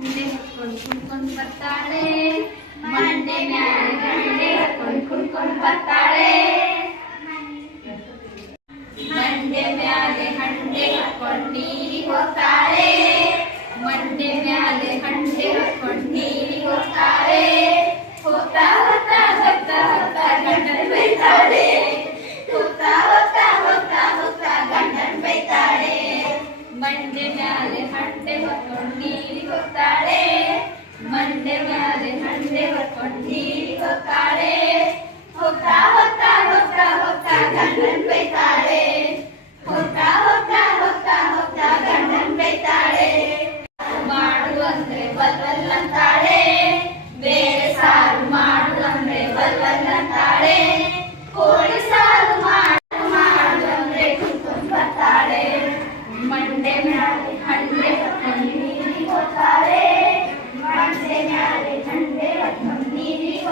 ಗುಂಡೆ ಹೊತ್ಕೊಂಡು ಕುಣ್ಕೊಂಡು ಬರ್ತಾಳೆ. ಮಂಡೆ ಮ್ಯಾಲೆ ಗಂಡೆ ಹೊತ್ಕೊಂಡು ಕುಣ್ಕೊಂಡು ಬರ್ತಾಳೆ. ಹಂಡೆ ಹೊತ್ಕೊಂಡು ನೀರಿಗೆ ಹೋಗ್ತಾಳೆ ಮಂಡೆ ಮ್ಯಾಲೆ ಹಂಡೆ ಹೊತ್ಕೊಂಡು ನೀರಿಗೆ ಹೋಗ್ತಾಳೆ ಹೋಗ್ತಾ ಹೋಗ್ತಾ ಹೋಗ್ತಾ ಹೋಗ್ತಾ ಗಂಡನ್ ಬೈತಾಳೆ ಹೋಗ್ತಾ ಹೋಗ್ತಾ ಹೋಗ್ತಾ ಹೋಗ್ತಾ ಗಂಡನ್ ಬೈತಾಳೆ ಮಾಡು ಅಂದ್ರೆ ಬಲ್ವಲ್ ಅಂತಾಳೆ ಬೇರೆ ಸಾರು ಮಾಡು ಅಂದ್ರೆ ಬಲ್ವಲ್ ಅಂತಾಳೆ ಕೋಳಿ ಸಾರು ಮಾಡು ಮಾಡು ಅಂದ್ರೆ ಕುತ್ಕೊಂಡು ಬರ್ತಾಳೆ ಮಂಡೆ ಮ್ಯಾಲೆ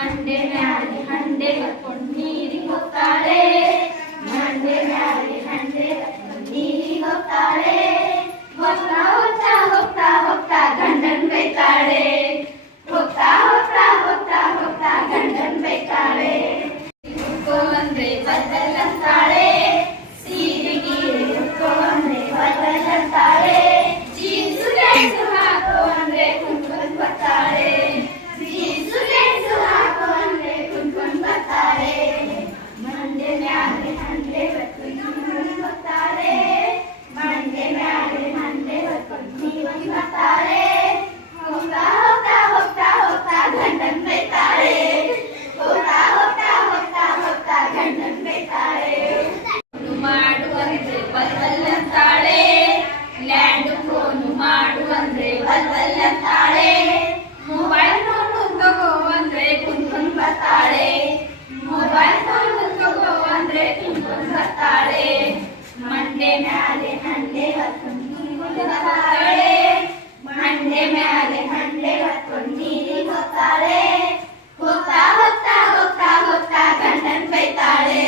ಮಂಡೆ ಮ್ಯಾಲೆ ಹಂಡೆ ಕಟ್ಕೊಂಡು ನೀರಿಗೆ ಹೋಗ್ತಾಳೆ ಮಂಡೆ ಮ್ಯಾಲೆ ಹಂಡೆ ನೀರಿಗೆ ಹೋಗ್ತಾಳೆ ಮಂಡೆ ಮ್ಯಾಲೆ ಹಂಡೆ ಹೊತ್ಕೊಂಡು ನೀರಿಗೆ ಹೋಗ್ತಾಳೆ ಮಂಡೆ ಮ್ಯಾಲೆ ಹಂಡೆ ಹೊತ್ಕೊಂಡು ನೀರಿಗೆ ಹೋಗ್ತಾಳೆ ಹೋಗ್ತಾ ಹೋಗ್ತಾ ಹೋಗ್ತಾ ಹೋಗ್ತಾ ಗಂಡನ್ ಬೈತಾಳೆ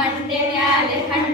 pandemia, Alejandro.